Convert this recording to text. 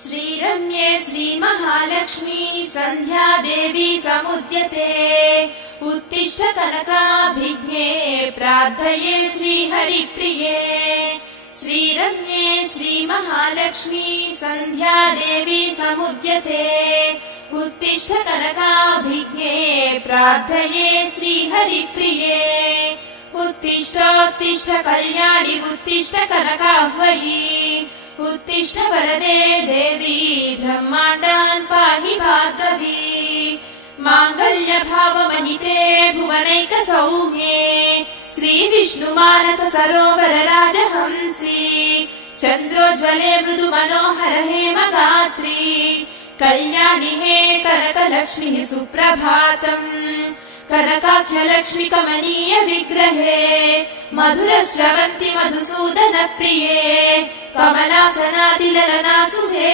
श्रीरम्ये श्रीमहालक्ष्मी सन्ध्या देवी समुद्यते उत्तिष्ठ कनकाभिज्ञे प्रार्थये श्रीहरिप्रिये। श्रीरम्ये श्रीमहालक्ष्मी सन्ध्या देवी समुद्यते उत्तिष्ठ कनकाभिज्ञे प्रार्थये श्रीहरिप्रिये। उत्तिष्ठोत्तिष्ठ कल्याणि उत्तिष्ठ कनकाह्वयि उत्तिष्ठ वरदे देवी ब्रह्माण्डान् पाहि भार्गवी। माङ्गल्य भावमहिते भुवनैक सौम्ये श्रीविष्णुमानस सरोवर राजहंसी चन्द्रोज्ज्वले मृदु मनोहर हेमगात्री कल्याणि हे कनकलक्ष्मीः सुप्रभातम्। कनकाख्यलक्ष्मि कमनीय विग्रहे मधुर स्रवन्ति मधुसूदन प्रिये कमलासनातिललना सुसे